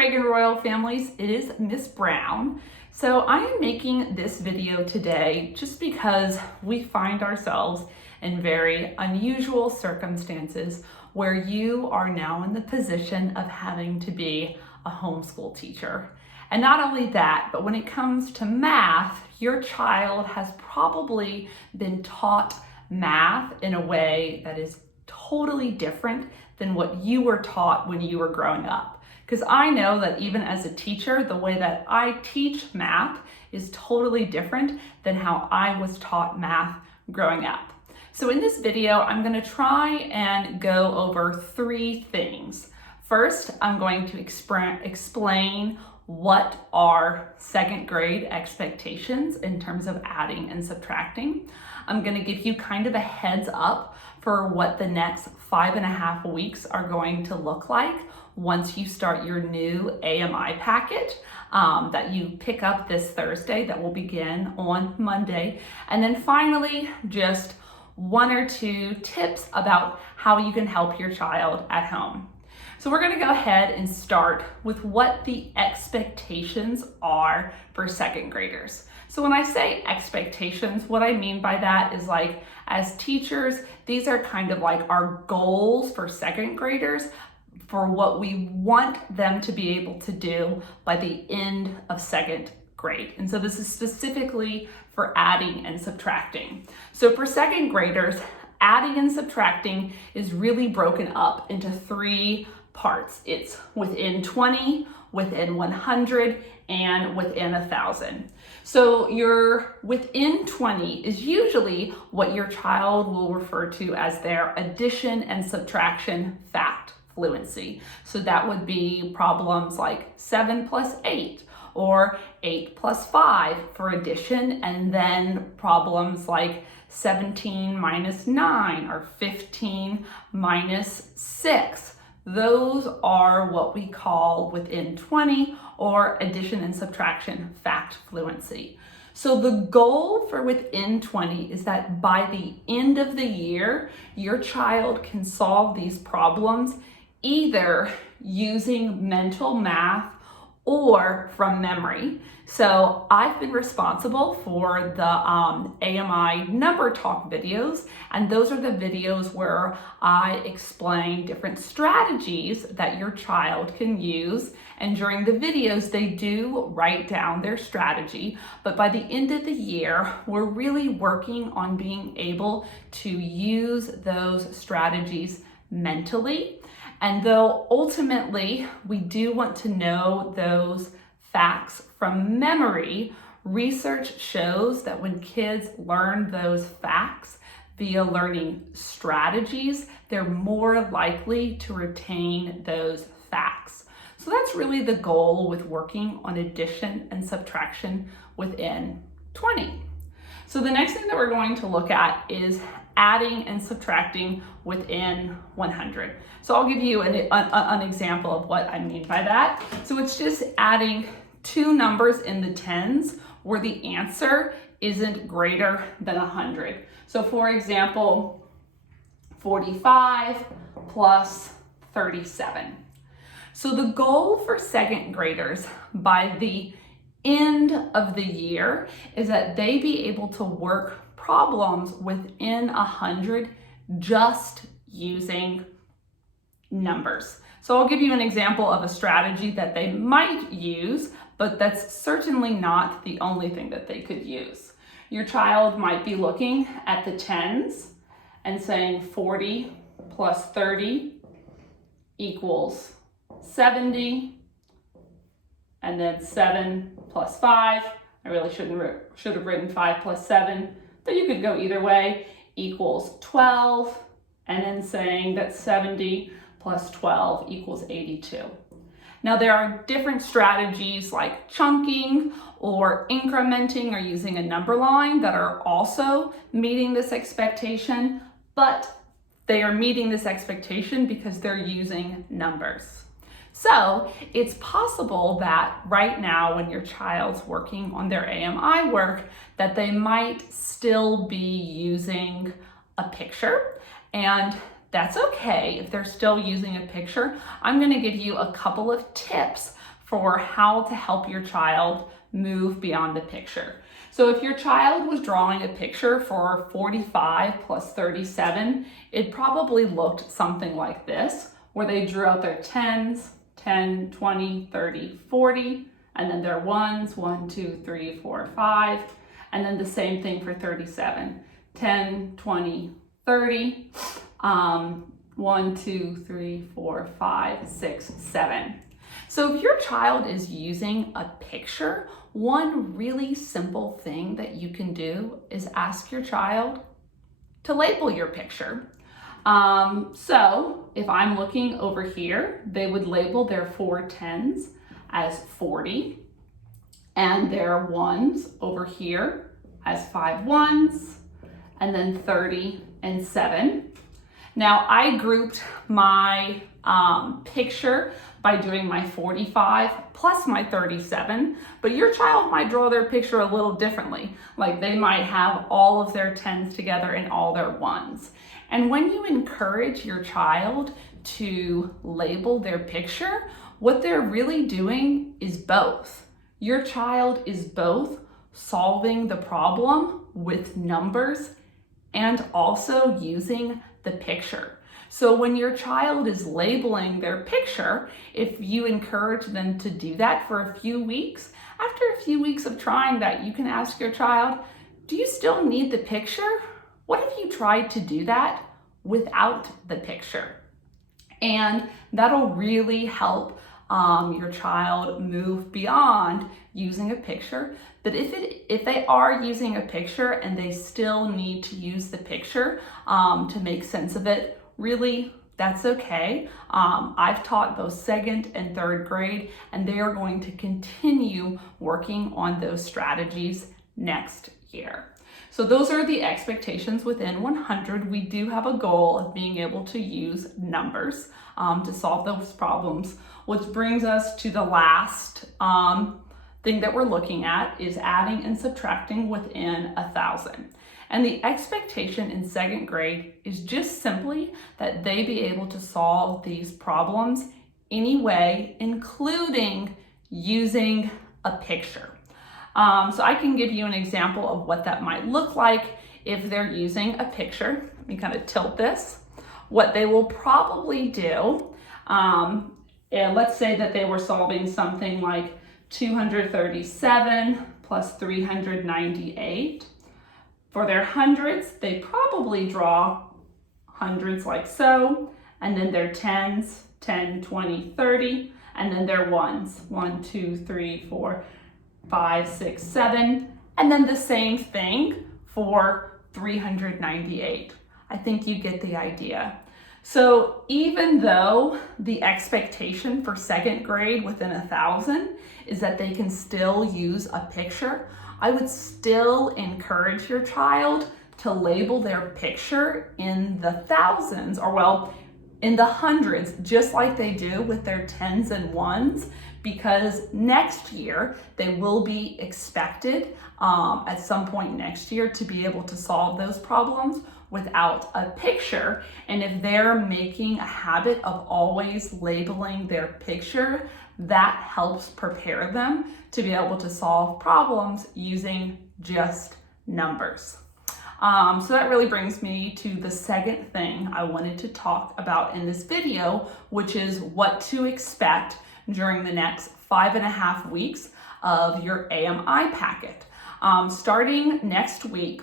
Reagan Royal Families, it is Miss Brown. So I am making this video today just because we find ourselves in very unusual circumstances where you are now in the position of having to be a homeschool teacher. And not only that, but when it comes to math, your child has probably been taught math in a way that is totally different than what you were taught when you were growing up. Because I know that even as a teacher, the way that I teach math is totally different than how I was taught math growing up. So in this video, I'm going to try and go over three things. First, I'm going to explain what are second grade expectations in terms of adding and subtracting. I'm going to give you kind of a heads up for what the next 5.5 weeks are going to look like once you start your new AMI packet that you pick up this Thursday that will begin on Monday. And then finally, just one or two tips about how you can help your child at home. So we're going to go ahead and start with what the expectations are for second graders. So when I say expectations, what I mean by that is, like, as teachers, these are kind of like our goals for second graders for what we want them to be able to do by the end of second grade. And so this is specifically for adding and subtracting. So for second graders, adding and subtracting is really broken up into three parts. It's within 20, within 100, and within 1,000. So your within 20 is usually what your child will refer to as their addition and subtraction fact fluency. So that would be problems like 7 plus 8 or 8 plus 5 for addition, and then problems like 17 minus 9 or 15 minus 6. Those are what we call within 20 or addition and subtraction fact fluency. So the goal for within 20 is that by the end of the year, your child can solve these problems either using mental math or from memory. So I've been responsible for the AMI number talk videos, and those are the videos where I explain different strategies that your child can use. And during the videos, they do write down their strategy. But by the end of the year, we're really working on being able to use those strategies mentally. And though ultimately we do want to know those facts from memory, research shows that when kids learn those facts via learning strategies, they're more likely to retain those facts. So that's really the goal with working on addition and subtraction within 20. So the next thing that we're going to look at is adding and subtracting within 100. So I'll give you an example of what I mean by that. So it's just adding two numbers in the tens where the answer isn't greater than 100. So for example, 45 plus 37. So the goal for second graders by the end of the year is that they be able to work problems within 100 just using numbers. So I'll give you an example of a strategy that they might use, but that's certainly not the only thing that they could use. Your child might be looking at the tens and saying 40 plus 30 equals 70, and then 7 plus 5, I really should have written 5 plus 7, but you could go either way, equals 12, and then saying that 70 plus 12 equals 82. Now there are different strategies like chunking or incrementing or using a number line that are also meeting this expectation, but they are meeting this expectation because they're using numbers. So it's possible that right now when your child's working on their AMI work, that they might still be using a picture, and that's okay if they're still using a picture. I'm going to give you a couple of tips for how to help your child move beyond the picture. So if your child was drawing a picture for 45 plus 37, it probably looked something like this, where they drew out their 10s, 10, 20, 30, 40, and then their 1s, 1, 2, 3, 4, 5, and then the same thing for 37, 10, 20, 30, 1, 2, 3, 4, 5, 6, 7. So if your child is using a picture, one really simple thing that you can do is ask your child to label your picture. So if I'm looking over here, they would label their 4 10s as 40 and their 1s over here as 5 1s, and then 30 and 7. Now I grouped my picture by doing my 45 plus my 37, but your child might draw their picture a little differently. Like they might have all of their 10s together and all their 1s. And when you encourage your child to label their picture, what they're really doing is both. Your child is both solving the problem with numbers and also using the picture. So when your child is labeling their picture, if you encourage them to do that for a few weeks, after a few weeks of trying that, you can ask your child, do you still need the picture? What if you tried to do that without the picture? And that'll really help your child move beyond using a picture. But if they are using a picture and they still need to use the picture to make sense of it, really, that's okay. I've taught both 2nd and 3rd grade, and they are going to continue working on those strategies next year. So those are the expectations within 100. We do have a goal of being able to use numbers to solve those problems, which brings us to the last thing that we're looking at is adding and subtracting within 1,000. And the expectation in 2nd grade is just simply that they be able to solve these problems anyway, including using a picture. So I can give you an example of what that might look like if they're using a picture. Let me kind of tilt this. What they will probably do, and let's say that they were solving something like 237 plus 398. For their hundreds, they probably draw hundreds like so, and then their 10s, 10, 20, 30, and then their 1s, 1, 2, 3, 4, 5, 6, 7, and then the same thing for 398. I think you get the idea. So even though the expectation for 2nd grade within 1,000 is that they can still use a picture, I would still encourage your child to label their picture in the thousands, or well, in the hundreds, just like they do with their 10s and 1s, because next year they will be expected at some point next year to be able to solve those problems without a picture. And if they're making a habit of always labeling their picture, that helps prepare them to be able to solve problems using just numbers. So that really brings me to the second thing I wanted to talk about in this video, which is what to expect during the next 5.5 weeks of your AMI packet. Starting next week,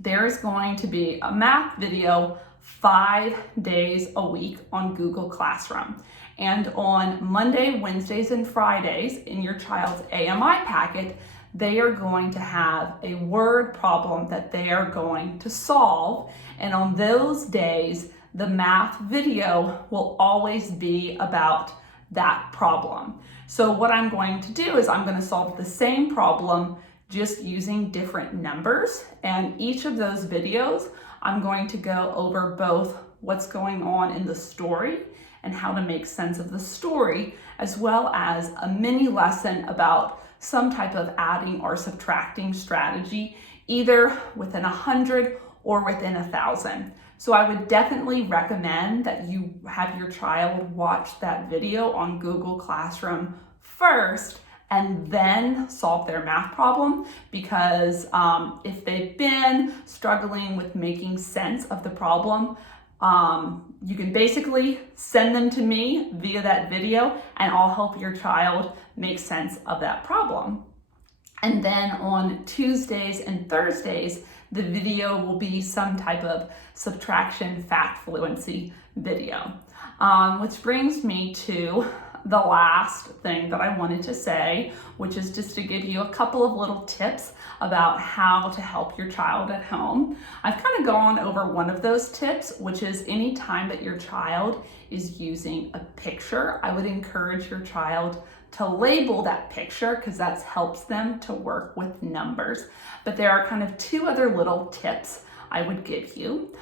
there is going to be a math video 5 days a week on Google Classroom. And on Monday, Wednesdays, and Fridays in your child's AMI packet, they are going to have a word problem that they are going to solve. And on those days, the math video will always be about that problem. So what I'm going to do is I'm going to solve the same problem just using different numbers. And each of those videos, I'm going to go over both what's going on in the story and how to make sense of the story, as well as a mini lesson about some type of adding or subtracting strategy, either within 100 or within 1,000. So I would definitely recommend that you have your child watch that video on Google Classroom first and then solve their math problem, because if they've been struggling with making sense of the problem, you can basically send them to me via that video and I'll help your child make sense of that problem. And then on Tuesdays and Thursdays, the video will be some type of subtraction fact fluency video. Which brings me to the last thing that I wanted to say, which is just to give you a couple of little tips about how to help your child at home. I've kind of gone over one of those tips, which is any time that your child is using a picture, I would encourage your child to label that picture, because that helps them to work with numbers. But there are kind of two other little tips I would give you.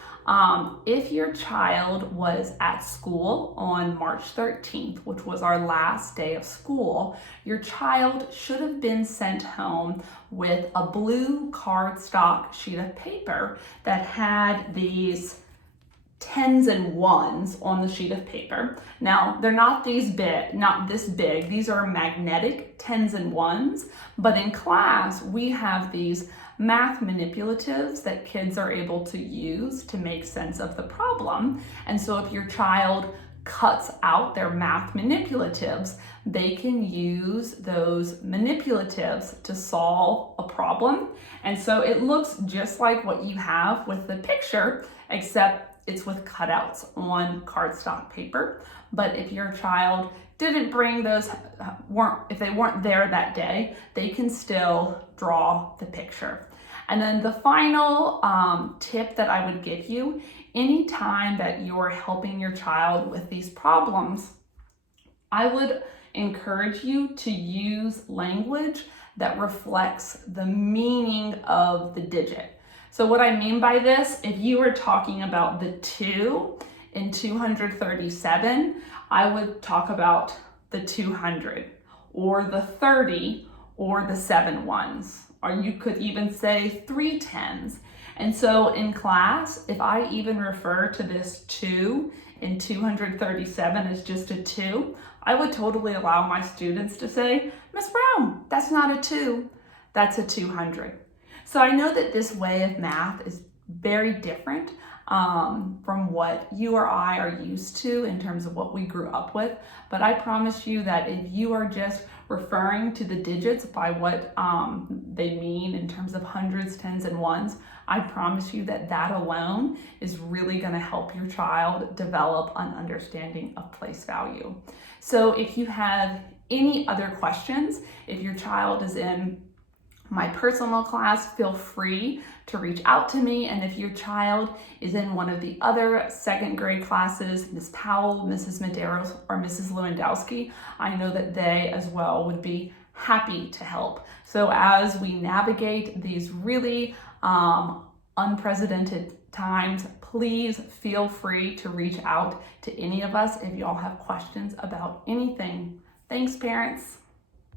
If your child was at school on March 13th, which was our last day of school, your child should have been sent home with a blue cardstock sheet of paper that had these tens and ones on the sheet of paper. Now, they're not this big. These are magnetic tens and ones, but in class, we have these math manipulatives that kids are able to use to make sense of the problem. And so if your child cuts out their math manipulatives, they can use those manipulatives to solve a problem. And so it looks just like what you have with the picture, except it's with cutouts on cardstock paper. But if your child didn't bring those, if they weren't there that day, they can still draw the picture. And then the final tip that I would give you, anytime that you're helping your child with these problems, I would encourage you to use language that reflects the meaning of the digit. So what I mean by this, if you were talking about the 2 in 237, I would talk about the 200, or the 30, or the 7 ones, or you could even say 3 tens. And so in class, if I even refer to this 2 in 237 as just a 2, I would totally allow my students to say, Miss Brown, that's not a 2, that's a 200. So I know that this way of math is very different from what you or I are used to in terms of what we grew up with. But I promise you that if you are just referring to the digits by what they mean in terms of hundreds, tens, and ones, I promise you that that alone is really going to help your child develop an understanding of place value. So if you have any other questions, if your child is in my personal class, feel free to reach out to me. And if your child is in one of the other second grade classes, Ms. Powell, Mrs. Medeiros, or Mrs. Lewandowski, I know that they as well would be happy to help. So as we navigate these really unprecedented times, please feel free to reach out to any of us if y'all have questions about anything. Thanks, parents.